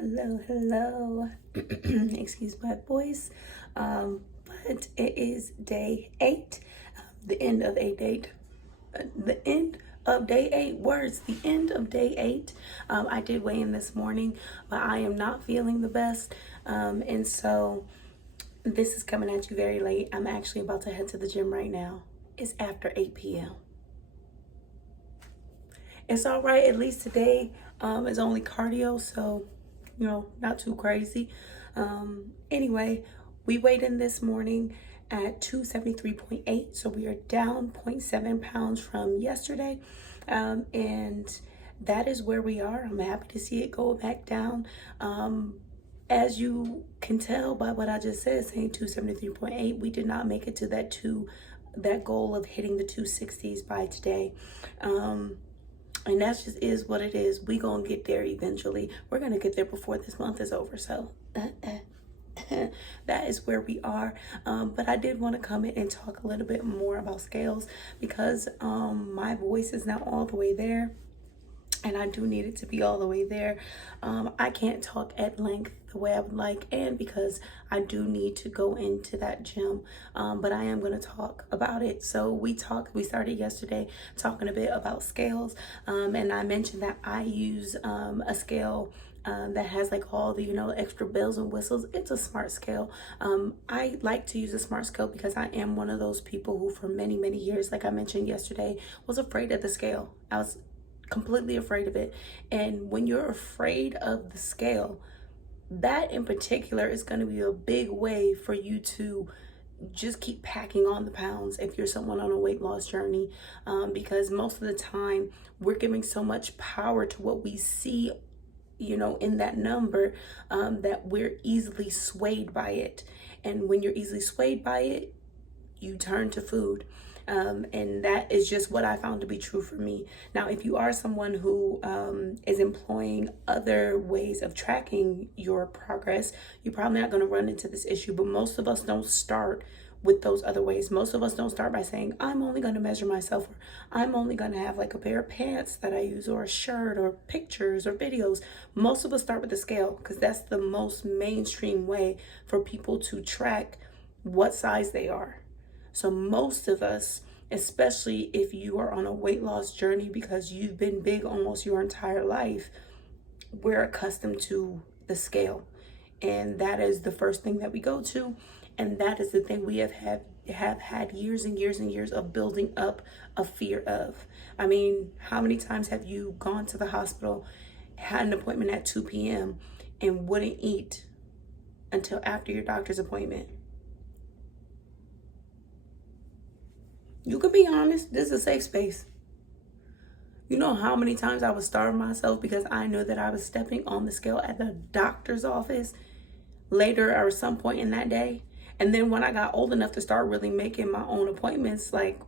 Hello. Excuse my voice. But it is day 8, the end of a date. The end of day 8 words, the end of day 8. I did weigh in this morning, but I am not feeling the best. And so this is coming at you very late. I'm actually about to head to the gym right now. It's after 8 p.m. It's all right. At least today is only cardio, so not too crazy. Anyway, we weighed in this morning at 273.8, so we are down 0.7 pounds from yesterday, and that is where we are. I'm happy to see it go back down. As you can tell by what I just said, saying 273.8, we did not make it to that goal of hitting the 260s by today. And that just is what it is. We gonna get there eventually. We're gonna get there before this month is over. So that is where we are. But I did want to come in and talk a little bit more about scales because my voice is not all the way there. And I do need it to be all the way there. I can't talk at length the way I would like, and because I do need to go into that gym, but I am going to talk about it. So we started yesterday talking a bit about scales, and I mentioned that I use a scale that has like all the extra bells and whistles. It's a smart scale. I like to use a smart scale because I am one of those people who for many years, like I mentioned yesterday, was afraid of the scale. I was completely afraid of it. And when you're afraid of the scale, that in particular is going to be a big way for you to just keep packing on the pounds if you're someone on a weight loss journey, because most of the time we're giving so much power to what we see in that number, that we're easily swayed by it. And when you're easily swayed by it, you turn to food. And that is just what I found to be true for me. Now, if you are someone who is employing other ways of tracking your progress, you're probably not going to run into this issue. But most of us don't start with those other ways. Most of us don't start by saying, I'm only going to measure myself, or I'm only going to have like a pair of pants that I use, or a shirt, or pictures, or videos. Most of us start with the scale because that's the most mainstream way for people to track what size they are. So most of us, especially if you are on a weight loss journey because you've been big almost your entire life, we're accustomed to the scale. And that is the first thing that we go to. And that is the thing we have had years and years of building up a fear of. I mean, how many times have you gone to the hospital, had an appointment at 2 p.m. and wouldn't eat until after your doctor's appointment? You can be honest. This is a safe space. You know how many times I was starving myself because I knew that I was stepping on the scale at the doctor's office later or some point in that day. And then when I got old enough to start really making my own appointments, like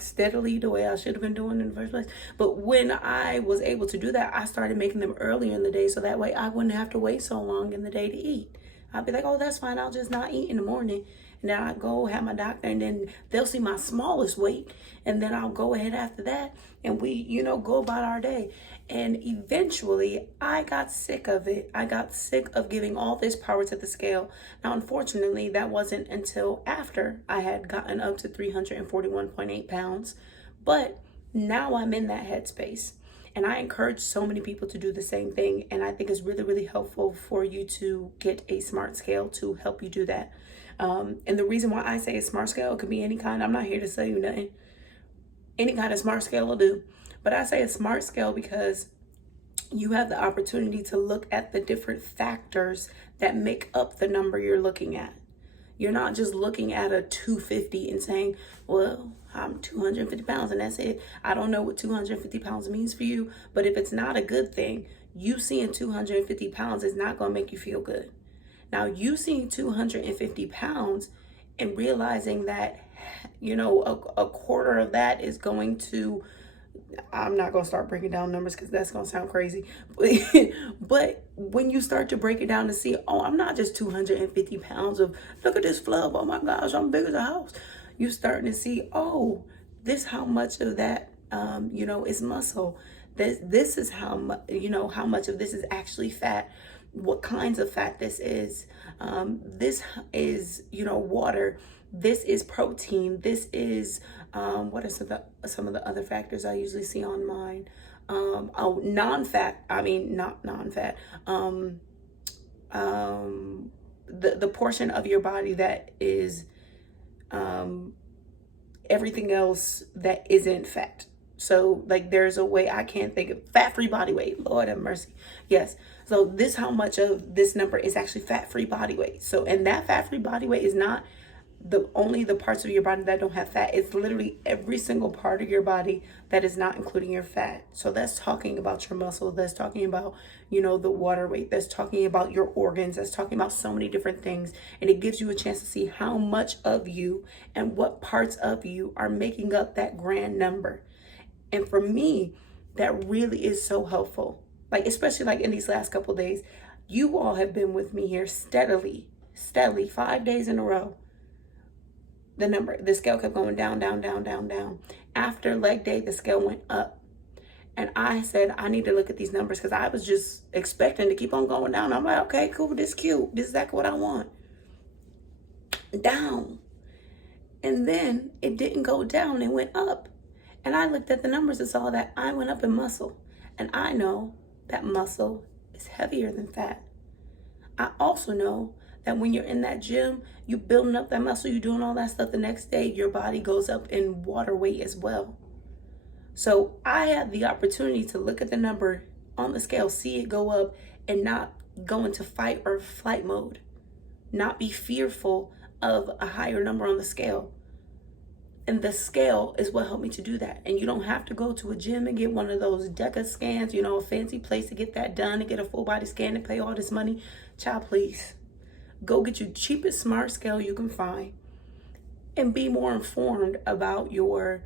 steadily the way I should have been doing in the first place. But when I was able to do that, I started making them earlier in the day so that way I wouldn't have to wait so long in the day to eat. I'd be like, oh, that's fine. I'll just not eat in the morning. And then I go have my doctor, and then they'll see my smallest weight. And then I'll go ahead after that, and we, go about our day. And eventually I got sick of it. I got sick of giving all this power to the scale. Now, unfortunately, that wasn't until after I had gotten up to 341.8 pounds. But now I'm in that headspace. And I encourage so many people to do the same thing. And I think it's really helpful for you to get a smart scale to help you do that. And the reason why I say a smart scale, it could be any kind. I'm not here to sell you nothing. Any kind of smart scale will do. But I say a smart scale because you have the opportunity to look at the different factors that make up the number you're looking at. You're not just looking at a 250 and saying, well, I'm 250 pounds and that's it. I don't know what 250 pounds means for you, but if it's not a good thing, you seeing 250 pounds is not going to make you feel good. Now, you seeing 250 pounds and realizing that, a quarter of that is going to, I'm not going to start breaking down numbers because that's going to sound crazy. But when you start to break it down to see, oh, I'm not just 250 pounds of, look at this flub. Oh my gosh, I'm big as a house. You're starting to see, oh, this how much of that, is muscle. This is how much, how much of this is actually fat. what kinds of fat this is. This is, water. This is protein. This is, what are some of the other factors I usually see on mine? Non-fat. I mean, not non-fat. The portion of your body that is everything else that isn't fat. So like there's a way, I can't think of fat-free body weight. Lord have mercy. Yes. So this, how much of this number is actually fat-free body weight. So, and that fat-free body weight is not only the parts of your body that don't have fat. It's literally every single part of your body that is not including your fat. So that's talking about your muscle. That's talking about, the water weight. That's talking about your organs. That's talking about so many different things. And it gives you a chance to see how much of you and what parts of you are making up that grand number. And for me, that really is so helpful. Like, especially like in these last couple of days, you all have been with me here steadily, 5 days in a row. The scale kept going down, down, down, down, down. After leg day, the scale went up. And I said, I need to look at these numbers because I was just expecting to keep on going down. I'm like, okay, cool, this is cute. This is exactly what I want. Down. And then it didn't go down, it went up. And I looked at the numbers and saw that I went up in muscle. And I know that muscle is heavier than fat. I also know that when you're in that gym, you building up that muscle, you doing all that stuff, the next day, your body goes up in water weight as well. So I had the opportunity to look at the number on the scale, see it go up, and not go into fight or flight mode. Not be fearful of a higher number on the scale. And the scale is what helped me to do that. And you don't have to go to a gym and get one of those DECA scans, a fancy place to get that done, to get a full body scan and pay all this money. Child, please. Go get you the cheapest smart scale you can find and be more informed about your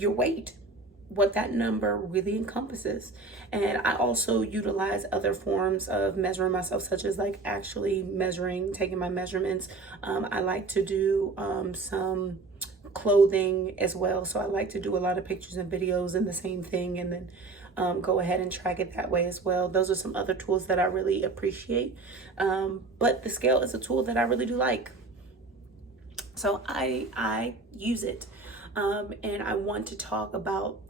weight, what that number really encompasses. And I also utilize other forms of measuring myself, such as like actually measuring, taking my measurements. I like to do some clothing as well. So I like to do a lot of pictures and videos and the same thing, and then go ahead and track it that way as well. Those are some other tools that I really appreciate. But the scale is a tool that I really do like. So I use it. And I wanted to talk about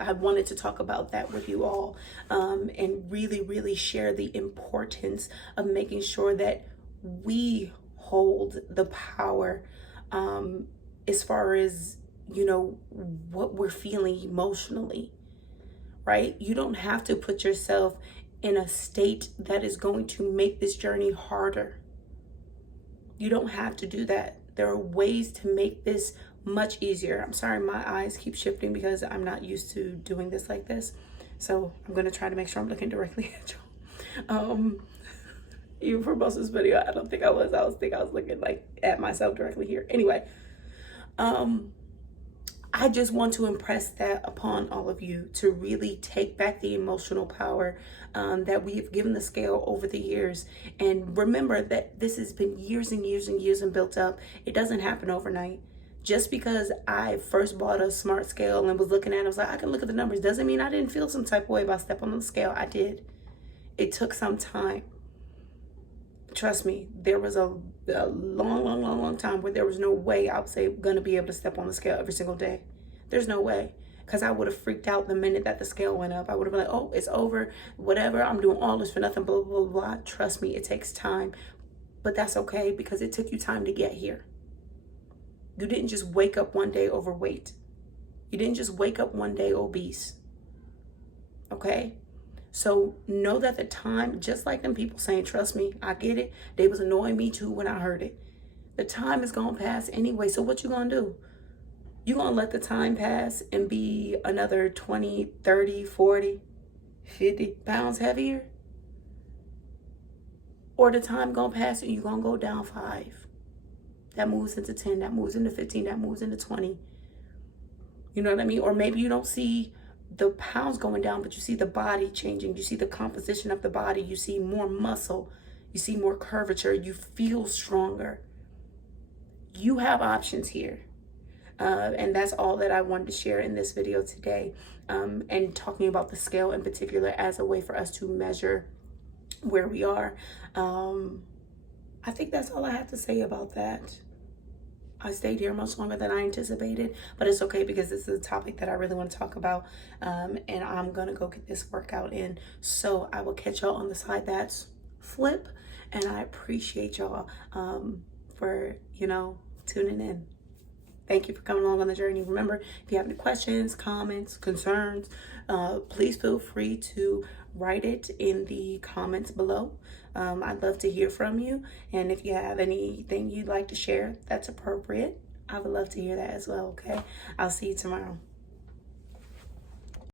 that with you all, and really share the importance of making sure that we hold the power, as far as, what we're feeling emotionally, right? You don't have to put yourself in a state that is going to make this journey harder. You don't have to do that. There are ways to make this much easier. I'm sorry, my eyes keep shifting because I'm not used to doing this like this. So I'm going to try to make sure I'm looking directly at y'all. Even for most of this video, I don't think I was. I was looking like at myself directly here. Anyway, I just want to impress that upon all of you, to really take back the emotional power that we have given the scale over the years. And remember that this has been years and years and years and built up. It doesn't happen overnight. Just because I first bought a smart scale and was looking at it, I was like, I can look at the numbers, doesn't mean I didn't feel some type of way about stepping on the scale. I did. It took some time. Trust me, there was a long time where there was no way I was going to be able to step on the scale every single day. There's no way. Because I would have freaked out the minute that the scale went up. I would have been like, oh, it's over, whatever, I'm doing all this for nothing, blah, blah, blah. Trust me, it takes time. But that's okay, because it took you time to get here. You didn't just wake up one day overweight. You didn't just wake up one day obese. Okay? So know that the time, just like them people saying, trust me, I get it. They was annoying me too when I heard it. The time is going to pass anyway. So what you going to do? You going to let the time pass and be another 20, 30, 40, 50 pounds heavier? Or the time going to pass and you going to go down 5. That moves into 10, that moves into 15, that moves into 20. You know what I mean? Or maybe you don't see the pounds going down, but you see the body changing. You see the composition of the body. You see more muscle. You see more curvature. You feel stronger. You have options here. And that's all that I wanted to share in this video today. And talking about the scale in particular as a way for us to measure where we are. I think that's all I have to say about that. I stayed here much longer than I anticipated, but it's okay because this is a topic that I really want to talk about. And I'm going to go get this workout in. So I will catch y'all on the side that's flip. And I appreciate y'all for, tuning in. Thank you for coming along on the journey. Remember, if you have any questions, comments, concerns, please feel free to write it in the comments below. I'd love to hear from you. And if you have anything you'd like to share that's appropriate, I would love to hear that as well, okay? I'll see you tomorrow.